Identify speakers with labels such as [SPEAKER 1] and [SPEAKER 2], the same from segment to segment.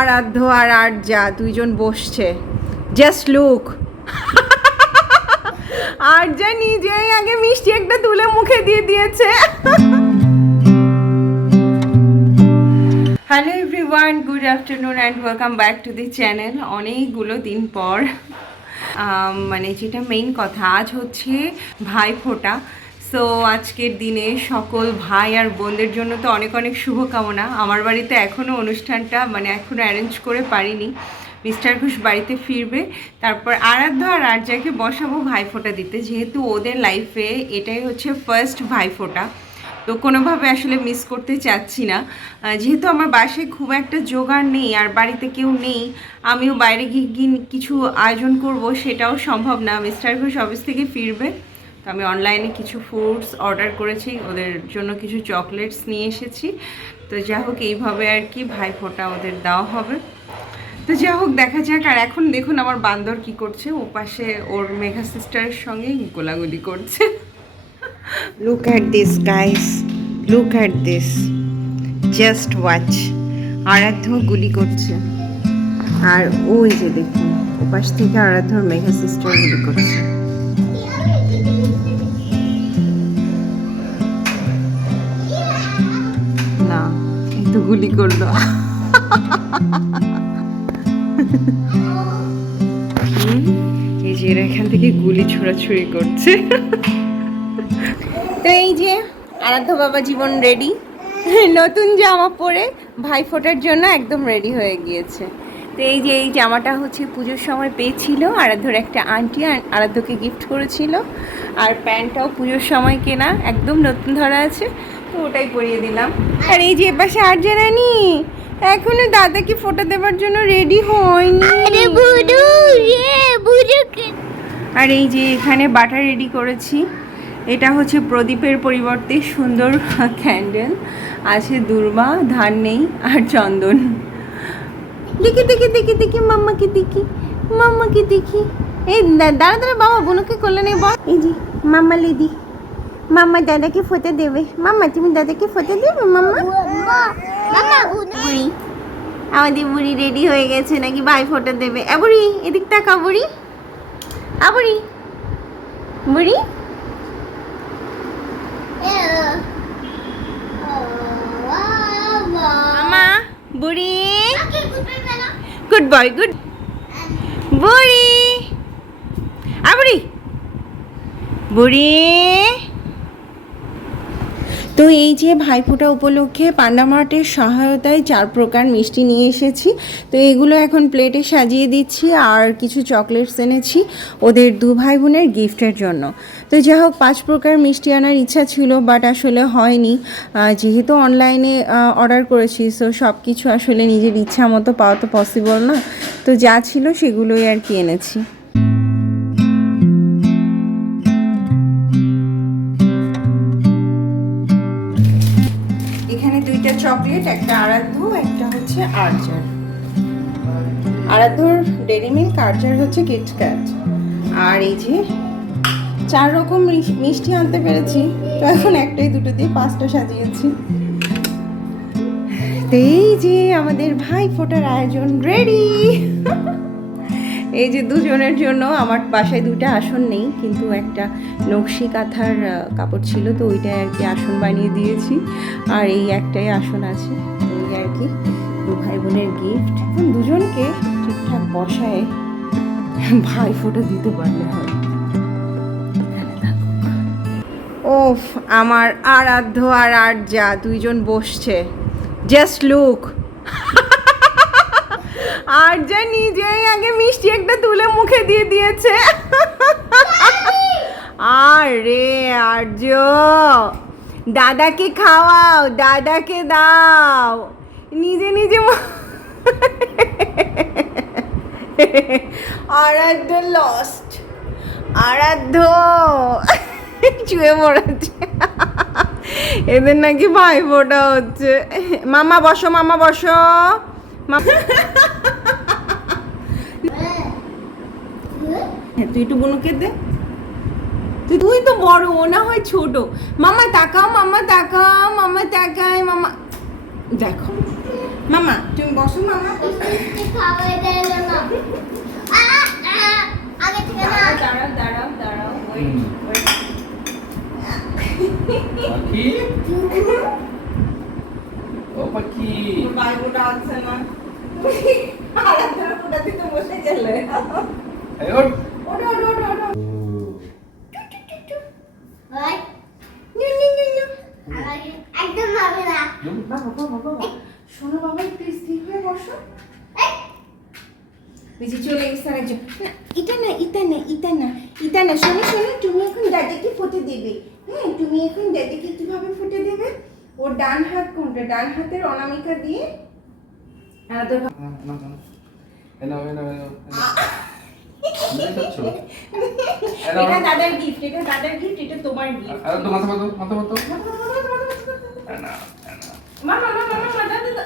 [SPEAKER 1] আরাধ্য আর আর যা দুইজন বসছে। জাস্ট লুক আর যা নিজেই আগে মিষ্টি একটা তুলে মুখে দিয়ে দিয়েছে। Hello everyone good afternoon and welcome back to the channel অনেকগুলো দিন পর মানে যেটা মেইন কথা, আজ হচ্ছে ভাই ফোটা সো আজকের দিনে সকল ভাই আর বোনদের জন্য তো অনেক অনেক শুভকামনা। আমার বাড়িতে এখনও অনুষ্ঠানটা মানে এখনও অ্যারেঞ্জ করে পারিনি। মিস্টার ঘোষ বাড়িতে ফিরবে। তারপর আরাধ্য আর আর্যাকে বসাবো ভাইফোঁটা দিতে। যেহেতু ওদের লাইফে এটাই হচ্ছে ফার্স্ট ভাইফোঁটা তো কোনোভাবে আসলে মিস করতে চাচ্ছি না। যেহেতু আমার বাসায় খুব একটা জোগাড় নেই আর বাড়িতে কেউ নেই, আমিও বাইরে গিয়ে কিছু আয়োজন করব সেটাও সম্ভব না। মিস্টার ঘোষ অফিস থেকে ফিরবে। তো আমি অনলাইনে কিছু ফুডস অর্ডার করেছি, ওদের জন্য কিছু চকলেটস নিয়ে এসেছি। তো যা হোক, এইভাবে আর কি ভাইফোঁটা ওদের দেওয়া হবে। তো যা হোক, দেখা যাক। আর এখন দেখুন আমার বান্দর কি করছে। ও পাশে ওর মেঘা সিস্টারের সঙ্গে গোলাগুলি করছে। Look at this guys look at this just watch Aradhya গুলি করছে। আর ওই যে দেখুন ওপাশ থেকে আরাধ্যর মেঘা সিস্টার গুলি করছে। গুলি করল। এই যে এরা এখান থেকে গুলি ছোড়াছুড়ি করছে। তো এই যে আরাধ্য বাবা জীবন রেডি নতুন জামা পরে ভাই ফোটার জন্য একদম রেডি হয়ে গিয়েছে। তো এই যে এই জামাটা হচ্ছে পুজোর সময় পেয়েছিল আরাধ্যর একটা আন্টি আর- আরাধ্যকে গিফট করেছিল আর প্যান্টটাও পুজোর সময় কেনা একদম নতুন ধরা আছে তো ওটাই পরিয়ে দিলাম। আর এই যে এপাশে আর জানানি এখনও দাদাকে ফোটা দেওয়ার জন্য রেডি হয়নি।
[SPEAKER 2] আরে
[SPEAKER 1] এই যে এখানে বাটার রেডি করেছি এটা হচ্ছে প্রদীপের পরিবর্তে সুন্দর ক্যান্ডেল আছে দুর্বা ধান নেই আর চন্দন। দেখি দেখি দেখি দেখি মাম্মাকে দেখি মাম্মাকে দেখি। এই দাঁড়া দাঁড়া, বাবা বোনকে করলে নেই বল এই যে, মাম্মা লেদি মাম্মা দাদাকে ফোটা দেবে। মাম্মা, তুমি দাদাকে ফোটা দেবে, মাম্মা?
[SPEAKER 2] মামা বুড়ু
[SPEAKER 1] আমাদের বুড়ি রেডি হয়ে গেছে, নাকি ভাই ফোটা দেবে। এ এদিক তাকা বুড়ি। আ বুড়ি। বুড়ি? বুড়ি। গুড বয় গুড বুড়ি। আ বুড়ি। বুড়ি। তো এই যে ভাইফোঁটা উপলক্ষে পান্ডা মার্টের সহায়তায় চার প্রকার মিষ্টি নিয়ে এসেছি। তো এগুলো এখন প্লেটে সাজিয়ে দিচ্ছি আর কিছু চকলেটস এনেছি ওদের দু ভাই বোনের গিফটের জন্য। তো যাই হোক, পাঁচ প্রকার মিষ্টি আনার ইচ্ছা ছিল বাট আসলে হয়নি। যেহেতু অনলাইনে অর্ডার করেছি, সো সব কিছু আসলে নিজের ইচ্ছা মতো পাওয়া তো পসিবল না। তো যা ছিল সেগুলোই আর কি এনেছি। দুইটা একটা আরাধ্য, একটা হচ্ছে আর্চার আরাধ্যর ডেরি মিল্ক আর্চার হচ্ছে কিটক্যাট আর এই যে চার রকম মিষ- মিষ্টি আনতে পেরেছি, তো এখন একটাই, দুটো দিয়ে পাঁচটা সাজিয়েছি। তো এই যে আমাদের ভাই ফোটার আয়োজন রেডি এই যে দুজনের জন্য আমার বাসায় দুটো আসন নেই, কিন্তু একটা নকশি কাঁথার কাপড় ছিল, তো ওইটাই আর কি আসন বানিয়ে দিয়েছি। আর এই একটাই আসন আছে, এই আর কি, দু ভাই বোনের গিফট এখন দুজনকে ঠিকঠাক বসায় ভাই ফোটো দিতে পারলে হয়। ওফ, আমার আরাধ্য আর আর যা দুইজন বসছে। জাস্ট লুক আর যা নিজেই আগে মিষ্টি একটা তুলে মুখে দিয়ে দিয়েছে। আরে, আর্য। দাদাকে খাওয়াও, দাদাকে দাও। নিজে নিজে আরাধ্য লস্ট আরাধ্য। চুয়ে পড়েছে। এদের নাকি ভাই ফোটা হচ্ছে। মামা বসো মামা বসো। মা- হ্যাঁ তুই একটু বুনুকে দে। তুই তুই তো বড়, ও না হয় ছোট। মামা, তাকাও মামা তাকাও, মামা তাকায় মামা। দেখো। মামা, তুমি বসো, মামা।
[SPEAKER 2] খাবার একদম হবে না
[SPEAKER 1] বাবা বাবা বাবা শোনো বাবা একটু স্থির হয়ে বসো।
[SPEAKER 2] এই,
[SPEAKER 1] চলে গেছে আরেকজন। এটা না এটা না এটা না এটা না। শোনো শোনো তুমি এখন দাদাকে ফুটে দেবে। হ্যাঁ তুমি এখন দাদাকে কীভাবে ফুটে দেবে? ওর ডান হাত কোনটা? ডান হাতের অনামিকা দিয়ে? আলাদা এটা দাদার গিফট এটা দাদার গিফট এটা তোমার গিফট
[SPEAKER 3] আর তো মাথা মাথা
[SPEAKER 1] দাদা।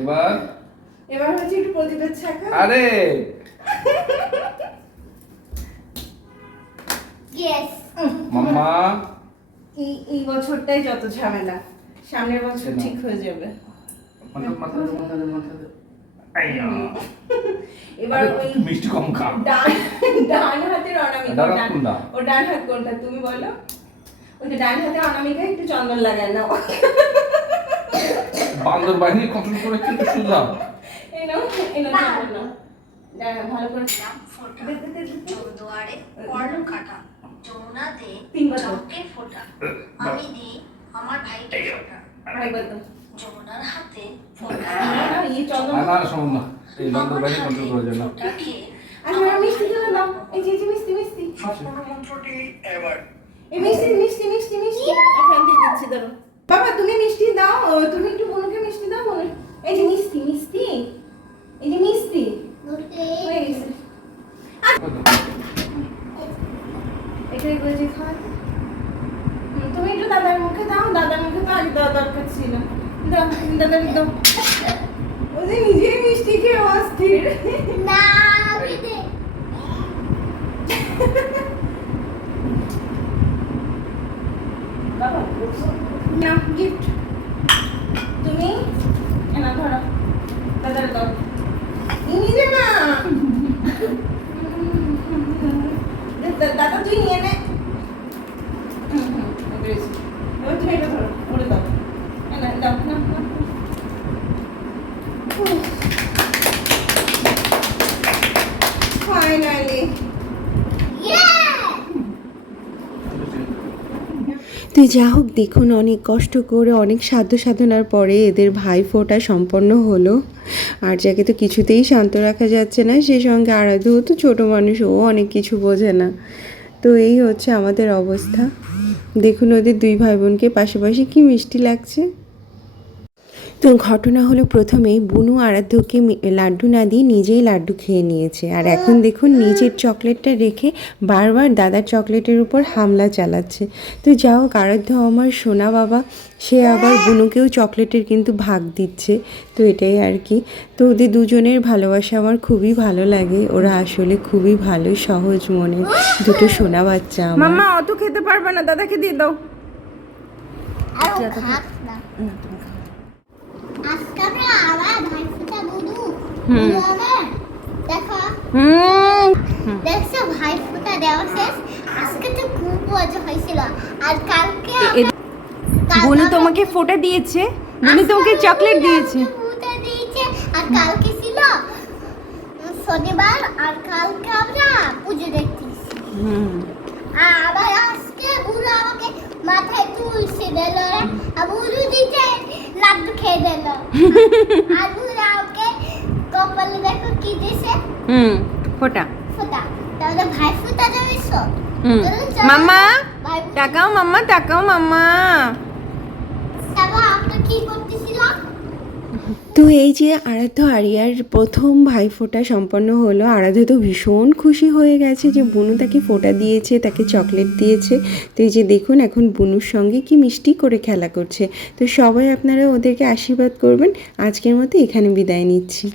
[SPEAKER 3] এবার?
[SPEAKER 1] এবার হচ্ছে একটু প্রদীপের ছাকা।
[SPEAKER 3] আরে!
[SPEAKER 2] Yes
[SPEAKER 3] মাম্মা?
[SPEAKER 1] এই এই বছরটাই যত ঝামেলা সামনের বছর ঠিক হয়ে যাবে। এবার ওই
[SPEAKER 3] মিষ্টি কম খা।
[SPEAKER 1] ডান ডান হাতের অনামিকা
[SPEAKER 3] ডান হাত
[SPEAKER 1] ডান-
[SPEAKER 3] কোনটা?
[SPEAKER 1] ও ডান হাত কোনটা তুমি বলো। ওই যে ডান হাতে অনামিকা একটু চন্দন লাগায় নাও।
[SPEAKER 3] বান্দর বাহিনী কন্ট্রোল করে কিন্তু সোজা
[SPEAKER 1] এই নাও এই নাও চন্দন ভালো করে
[SPEAKER 4] নাম ফোটা।
[SPEAKER 1] দে, দে, দে, দে, দে।
[SPEAKER 4] কর্ণ কাটা। দে আমি দিই আমার ভাইকে ফোটা।
[SPEAKER 1] আরেকবার।
[SPEAKER 4] যমুনার হাতে ফোটা
[SPEAKER 1] এই চন্দন
[SPEAKER 3] না। না সম্ভব না এই বান্দর বাহিনী কন্ট্রোল করা যায় না
[SPEAKER 1] আচ্ছা মিষ্টি দিলে দাও এই যে যে মিষ্টি মিষ্টি।
[SPEAKER 3] মন্ত্রটি এবার।
[SPEAKER 1] এই মিষ্টি মিষ্টি মিষ্টি মিষ্টি। এখন দিয়ে দিচ্ছি ধরো। বাবা তুমি মিষ্টি দাও। তুমি একটু বনুকে মিষ্টি দাও বনু এই যে মিষ্টি মিষ্টি। এই যে মিষ্টি। হয়ে গেছে। এখানে করে খাওয়া তুমি একটু দাদার মুখে দাও। দাদার মুখে তো আগে দেওয়া দরকার ছিল দাদার দাও ও যে নিজে মিষ্টি খেয়ে অস্থির।
[SPEAKER 2] না
[SPEAKER 1] বাবা না গিফট তুমি? এনা ধরো। দাদার দাও নিয়ে যা না দা- দাদা তুই নিয়ে নে হুম, হুম, বেশ। এবার তুমি এটা ধরো ওরে দাও এনা দাও না না ফাইনালি
[SPEAKER 2] ইয়ে
[SPEAKER 5] তো যা হোক, দেখুন, অনেক কষ্ট করে, অনেক সাধ্য সাধনার পরে এদের ভাই ফোটা সম্পন্ন হলো। আর যাকে তো কিছুতেই শান্ত রাখা যাচ্ছে না, সে সঙ্গে আরাধ্য তো ছোটো মানুষ, ও অনেক কিছু বোঝে না। তো এই হচ্ছে আমাদের অবস্থা। দেখুন, ওদের দুই ভাই বোনকে পাশাপাশি কি মিষ্টি লাগছে। তো ঘটনা হলো প্রথমেই বুনু আরাধ্যকে লাড্ডু না দিয়ে নিজেই লাড্ডু খেয়ে নিয়েছে। আর এখন দেখুন নিজের চকলেটটা রেখে বারবার দাদার চকলেটের উপর হামলা চালাচ্ছে। তো যা হোক আরাধ্য আমার সোনা বাবা সে আবার বুনুকেও চকলেটের কিন্তু ভাগ দিচ্ছে। তো এটাই আর কি। তো ওদের দুজনের ভালোবাসা আমার খুবই ভালো লাগে। ওরা আসলে খুবই ভালো সহজ মনে দুটো সোনা বাচ্চা আমার।
[SPEAKER 1] মাম্মা অত খেতে পারবে না। দাদাকে দিয়ে দাও।
[SPEAKER 2] না আজকে আমরা আবার ভাই ফুটা বুদু বুদু আমার দেখছ ভাই ফুটা দেওয়া শেষ। আজকে তো খুব মজা হয়েছিল। আর কালকে
[SPEAKER 1] বুনু তোমাকে ফোটা দিয়েছে। বুনু তোমাকে চকলেট দিয়েছে।
[SPEAKER 2] ফুটা দিয়েছে। আর কালকে ছিল শনিবার আর কালকে আমরা পুজো দেখতেছি আর আবার আজকে বুড়ো আমাকে মাথায় তুলছে দিল আর বুড়ো দিতে লাড্ডু খেয়ে দিল আর বুড়ো আমাকে কপালে দেখো কি দিছে
[SPEAKER 1] হুম ফোটা।
[SPEAKER 2] ফুটা। তাহলে ভাই ফুটা যাবে সব
[SPEAKER 1] হুম। মাম্মা তাকাও মাম্মা তাকাও মাম্মা।
[SPEAKER 2] তারপর আমরা কি করতেছিলাম?
[SPEAKER 5] তো এই যে আরাধ্য আরিয়ার প্রথম ভাইফোঁটা সম্পন্ন হলো আরাধ্য তো ভীষণ খুশি হয়ে গেছে যে বুনু তাকে ফোঁটা দিয়েছে তাকে চকলেট দিয়েছে। তো এই যে দেখুন এখন বুনুর সঙ্গে কি মিষ্টি করে খেলা করছে। তো সবাই আপনারা ওদেরকে আশীর্বাদ করবেন। আজকের মতো এখানে বিদায় নিচ্ছি।